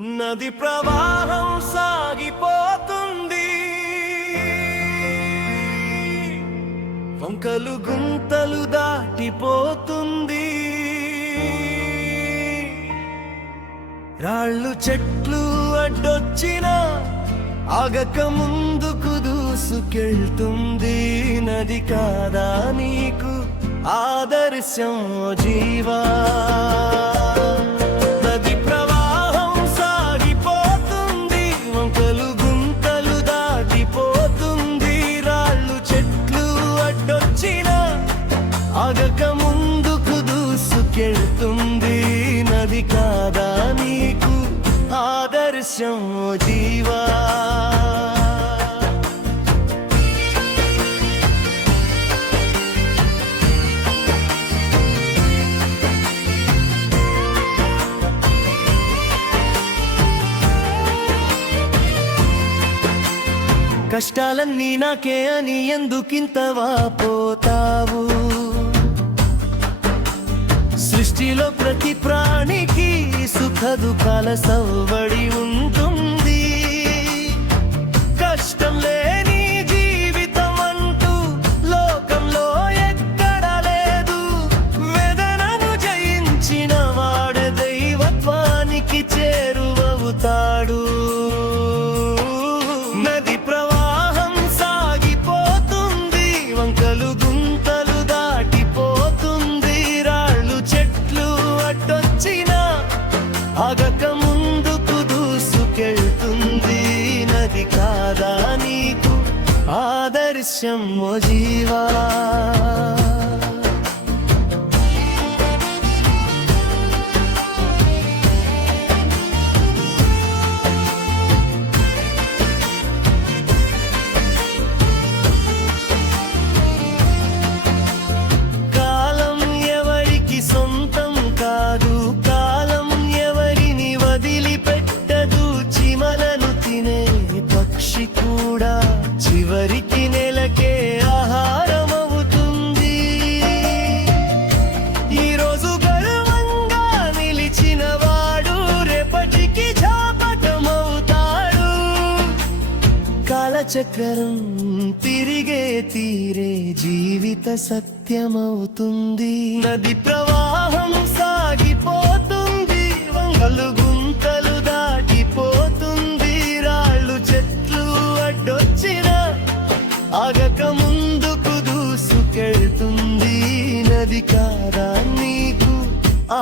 నది ప్రవాహం సాగిపోతుంది, వంకలు గుంతలు దాటిపోతుంది. రాళ్ళు చెట్లు అడ్డొచ్చినా ఆగక ముందుకు దూసుకెళ్తుంది. నది కాదా నీకు ఆదర్శం జీవా? నది ప్రవాహం సాగిపోతుంది, వంకలు గుంతలు దాటిపోతుంది. రాళ్ళు చెట్లు అడ్డొచ్చినా ఆగక ముందుకు దూసుకెళ్తుంది. నది కాదా నీకు ఆదర్శం జీవా? కష్టాలన్నీ నాకే అని ఎందుకింత వాపోతావు? సృష్టిలో ప్రతి ప్రాణికి సుఖ దుఃఖాల సవ్వడి ఉంటుంది. కష్టం లేని జీవితం అంటూ లోకంలో ఎక్కడా లేదు. వేదనను జయించిన వాడే దైవత్వానికి చేరువవుతాడు. నది ప్రవాహం సాగిపోతుంది, వంకలు గుంతలు దాటిపోతుంది. రాళ్ళు చెట్లు అడ్డొచ్చినా ఆగక ముందుకు దూసుకెళ్తుంది. నది కాదా నీకు ఆదర్శం ఓ జీవా? సొంతం కాదు, కాలం ఎవరిని వదిలిపెట్టదు. చిమలను తినే పక్షి కూడా చివరికి నెలకే ఆహారమవుతుంది. ఈరోజు గర్వంగా నిలిచిన వాడు రేపటికి జాపటమవుతాడు. కాలచక్రం తిరిగే తీరే జీవిత సత్యమవుతుంది. నది ప్రవాహం సాగిపోతుంది, వంకలు గుంతలు దాటిపోతుంది. రాళ్ళు చెట్లు అడ్డొచ్చినా ఆగక ముందుకు దూసుకెళ్తుంది. నది కాదా నీకు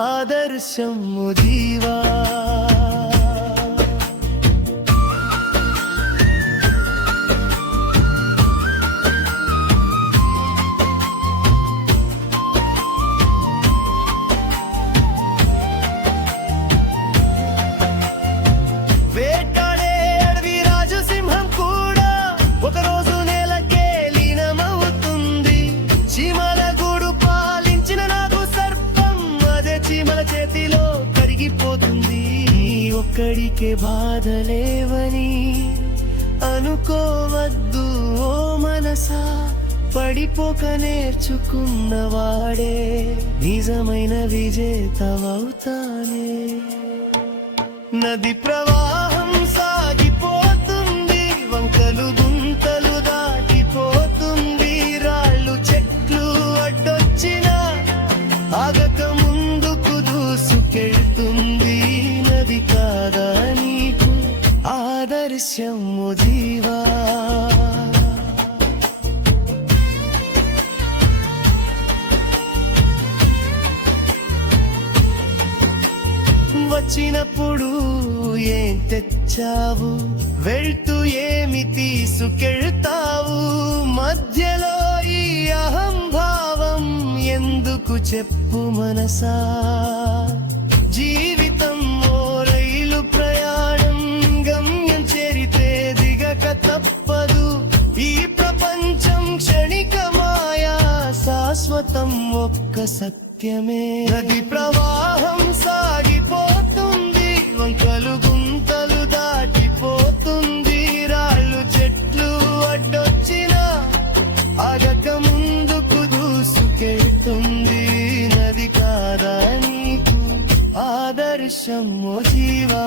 ఆదర్శం జీవా? చేతిలో కరిగిపోతుంది. ఒక్కడికే బాధలేవని అనుకోవద్దు ఓ మనసా. పడిపోక నేర్చుకున్నవాడే నిజమైన విజేతవవుతానే. నది ప్రవాహం సాగిపోతుంది, వంకలు గుంతలు దాటిపోతుంది. రాళ్ళు చెట్లు అడ్డొచ్చినా ఆగక ముందుకు దూసుకెళ్తుంది. నది కాదా నీకు ఆదర్శం జీవా? వచ్చినప్పుడు ఏం తెచ్చావు, వెళ్తూ ఏమి తీసుకెళ్తావు? మధ్యలో ఈ అహంభావం ఎందుకు చెప్పు మనసా? జీవితం ఓ రైలు ప్రయాణం, గమ్యం చేరితే దిగక తప్పదు. ఈ ప్రపంచం క్షణిక మాయా, శాశ్వతం ఒక్క సత్యమే. నది ప్రవాహం సాగిపోతుంది, వంకలు గుంతలు దాటిపోతుంది. రాళ్ళు చెట్లు అడ్డొచ్చినా ఆగక ముందుకు దూసుకెళ్తుంది. నది కాదా నీకు ఆదర్శం జీవా